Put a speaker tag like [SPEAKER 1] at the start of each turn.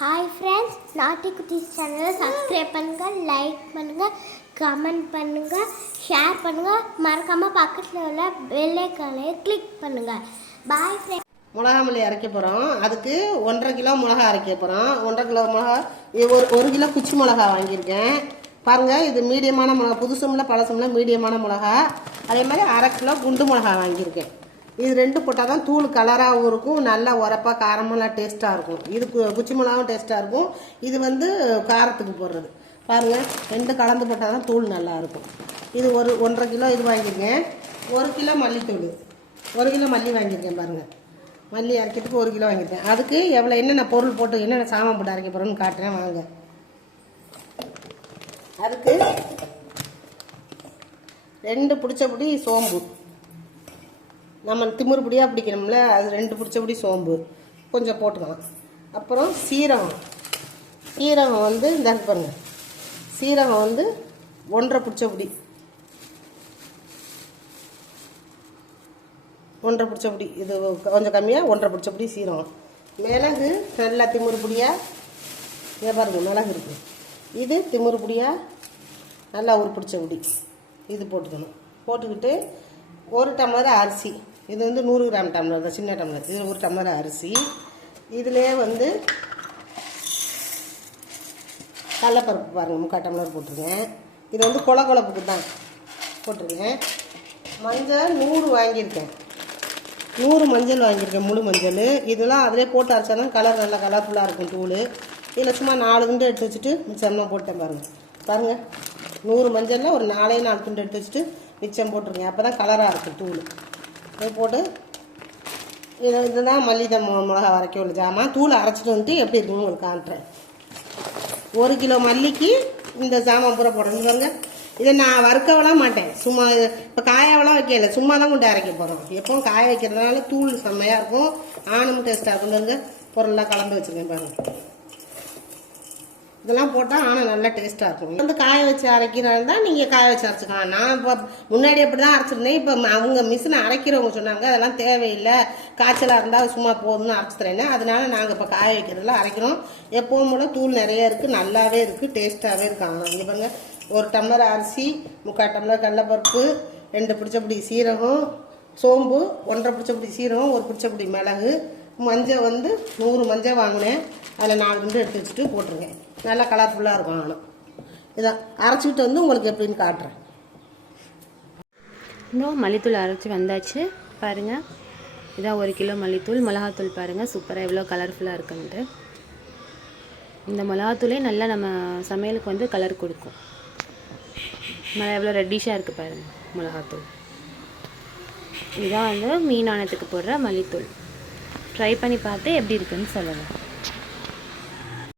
[SPEAKER 1] Hi friends நாட்டி குட்டீஸ் சேனலை சப்ஸ்கிரைப் பண்ணுங்கள் லைக் பண்ணுங்கள் கமெண்ட் பண்ணுங்கள் ஷேர் பண்ணுங்கள் மறக்காமல் பக்கத்தில் உள்ள வெள்ளைக்கலையை கிளிக் பண்ணுங்கள் பாய் ஃப்ரெண்ட்ஸ்
[SPEAKER 2] மிளகா மல்லி அரைக்க போகிறோம் அதுக்கு ஒன்றரை கிலோ மிளகா அரைக்க போகிறோம் ஒன்றரை கிலோ மிளகா ஒரு ஒரு கிலோ குச்சி மிளகா வாங்கியிருக்கேன். பாருங்கள் இது மீடியமான மிளகா புதுசும்ல பழசும்ல மீடியமான மிளகா. அதே மாதிரி அரை கிலோ குண்டு மிளகா வாங்கியிருக்கேன். இது ரெண்டு போட்டால் தான் தூள் கலராகவும் இருக்கும் நல்லா உரப்பாக காரமெல்லாம் டேஸ்ட்டாக இருக்கும். இது கு- குச்சி மிளகாவும் டேஸ்ட்டாக இருக்கும். இது வந்து காரத்துக்கு போடுறது. பாருங்கள் ரெண்டு கலந்து போட்டால் தான் தூள் நல்லாயிருக்கும் இது ஒரு ஒன்றரை கிலோ இது வாங்கியிருக்கேன். ஒரு கிலோ மல்லித்தூள். ஒரு கிலோ மல்லி வாங்கியிருக்கேன் பாருங்கள் மல்லி அரைக்கிறதுக்கு ஒரு கிலோ வாங்கியிருக்கேன். அதுக்கு எவ்வளோ என்னென்ன பொருள் போட்டு என்னென்ன சாமான் போட்டு அரைக்க போகிறோன்னு காட்டுறேன் வாங்க. அதுக்கு ரெண்டு பிடிச்சபடி சோம்பு. நம்ம திமுறு பிடியாக பிடிக்கணும்ல அது ரெண்டு பிடிச்சபடி சோம்பு. கொஞ்சம் போட்டுக்கலாம். அப்புறம் சீரகம். சீரகம் வந்து இந்த இருக்கு பாருங்க. சீரகம் வந்து ஒன்றரை பிடிச்சபடி ஒன்றரை பிடிச்சபடி இது கொஞ்சம் கம்மியாக ஒன்றரை பிடிச்சபடி சீரகம். மிளகு நல்லா திமுறு பிடியாக இதை பாருங்க மிளகு இருக்குது இது திமுறு பிடியாக நல்லா ஒரு பிடிச்சபடி இது போட்டுக்கணும். போட்டுக்கிட்டு ஒரு டம்ளர் அரிசி. இது வந்து நூறு கிராம் டம்ளர் தான் சின்ன டம்ளர். இது ஒரு டம்ளர் அரிசி. இதிலே வந்து கடலப்பருப்பு பாருங்கள் முக்கால் டம்ளர் போட்டிருக்கேன். இது வந்து கொல குழப்புக்கு தான் போட்டிருக்கேன். மஞ்சள் நூறு வாங்கியிருக்கேன். நூறு மஞ்சள் வாங்கியிருக்கேன் முழு மஞ்சள். இதெல்லாம் அதிலே போட்டு அரைச்சாலும் கலர் நல்லா கலர்ஃபுல்லாக இருக்கும் தூள். இதில் சும்மா நாலு துண்டு எடுத்து வச்சுட்டு மிச்சம்லாம் போட்டேன் பாருங்கள் பாருங்கள் நூறு மஞ்சளில் ஒரு நாலே நாலு துண்டு எடுத்து வச்சுட்டு மிச்சம் போட்டிருக்கேன். அப்போ தான் கலராக இருக்கும் தூள். இது போட்டு இது இதுதான் மல்லிகை மிளகா வரைக்கும் உள்ள ஜாமான் தூள் அரைச்சிட்டு வந்துட்டு எப்படி இருக்குன்னு உங்களுக்கு காட்டுறேன் ஒரு கிலோ மல்லிக்கு இந்த சாமான் பூரா போடணும் பாருங்க. இதை நான் வறுக்கவெல்லாம் மாட்டேன். சும்மா இப்போ காயவெல்லாம் வைக்கல. சும்மா தான் கொண்டு அரைக்க போகிறோம் எப்பவும் காய வைக்கிறதுனால தூள் செம்மையாக இருக்கும். ஆனமும் டேஸ்ட்டாக இருக்கும். பாருங்க. பொருள்லாம் கலந்து வச்சுருக்கேன் பாருங்கள் இதெல்லாம் போட்டால் ஆனால் நல்லா டேஸ்ட்டாக இருக்கும். வந்து காய வச்சு அரைக்கிறதா தான் நீங்கள் காய வச்சு அரைச்சிக்கலாம். நான் இப்போ முன்னாடி அப்படி தான் அரைச்சிருந்தேன். இப்போ அவங்க மிஷினை அரைக்கிறவங்க சொன்னாங்க அதெல்லாம் தேவையில்லை. காய்ச்சலாக இருந்தால் சும்மா போதும்னு அரைச்சி தரேன்னு. அதனால நாங்கள் இப்போ காய வைக்கிறதுல அரைக்கிறோம். எப்போவும் கூட தூள் நிறைய இருக்குது நல்லாவே இருக்குது டேஸ்ட்டாகவே இருக்காங்க இங்கே பாருங்க ஒரு டம்ளர் அரிசி முக்கால் டம்ளர் கடலப்பருப்பு ரெண்டு பிடிச்சப்படி சீரகம் சோம்பு ஒன்றரை பிடிச்சப்படி சீரகம் ஒரு பிடிச்சப்படி மிளகு மஞ்சள் வந்து நூறு மஞ்சள் வாங்கினேன். அதில் நாலு குண்டு எடுத்து வச்சுட்டு போட்டிருக்கேன். நல்லா கலர்ஃபுல்லாக இருக்கும் ஆனால் இதான் அரைச்சிக்கிட்டு வந்து உங்களுக்கு எப்படின்னு காட்டுறேன்.
[SPEAKER 3] இன்னும் மல்லித்தூள் அரைச்சி வந்தாச்சு. பாருங்கள் இதான் ஒரு கிலோ மல்லித்தூள். மிளகாத்தூள் பாருங்கள் சூப்பராக எவ்வளோ கலர்ஃபுல்லாக இருக்குன்ட்டு. இந்த மிளகாத்தூளே நல்லா நம்ம சமையலுக்கு வந்து கலர் கொடுக்கும். நல்லா எவ்வளோ ரெட்டிஷாக இருக்குது பாருங்கள் மிளகாத்தூள். இதுதான் வந்து மீன் ஆனத்துக்கு போடுற மல்லித்தூள். ட்ரை பண்ணி பார்த்து எப்படி இருக்குன்னு சொல்லலாம்